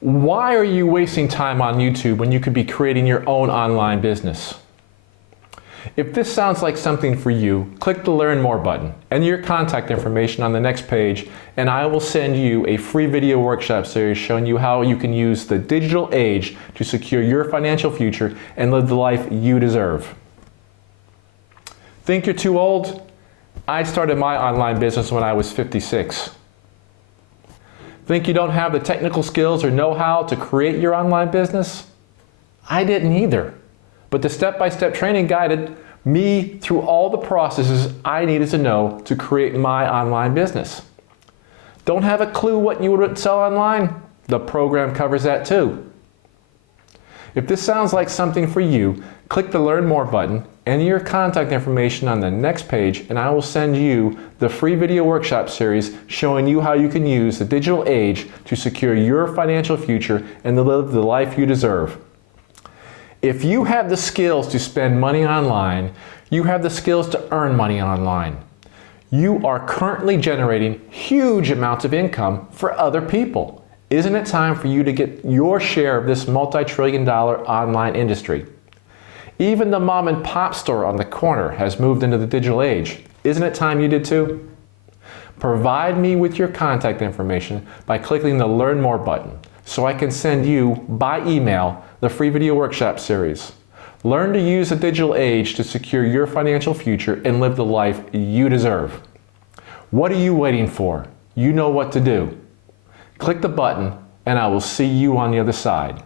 Why are you wasting time on YouTube when you could be creating your own online business? If this sounds like something for you, click the Learn More button, enter your contact information on the next page, and I will send you a free video workshop series showing you how you can use the digital age to secure your financial future and live the life you deserve. Think you're too old? I started my online business when I was 56. Think you don't have the technical skills or know-how to create your online business? I didn't either. But the step-by-step training guided me through all the processes I needed to know to create my online business. Don't have a clue what you would sell online? The program covers that too. If this sounds like something for you, click the Learn More button, enter your contact information on the next page, and I will send you the free video workshop series showing you how you can use the digital age to secure your financial future and to live the life you deserve. If you have the skills to spend money online, you have the skills to earn money online. You are currently generating huge amounts of income for other people. Isn't it time for you to get your share of this multi-trillion-dollar online industry? Even the mom and pop store on the corner has moved into the digital age. Isn't it time you did too? Provide me with your contact information by clicking the Learn More button so I can send you by email the free video workshop series. Learn to use the digital age to secure your financial future and live the life you deserve. What are you waiting for? You know what to do. Click the button and I will see you on the other side.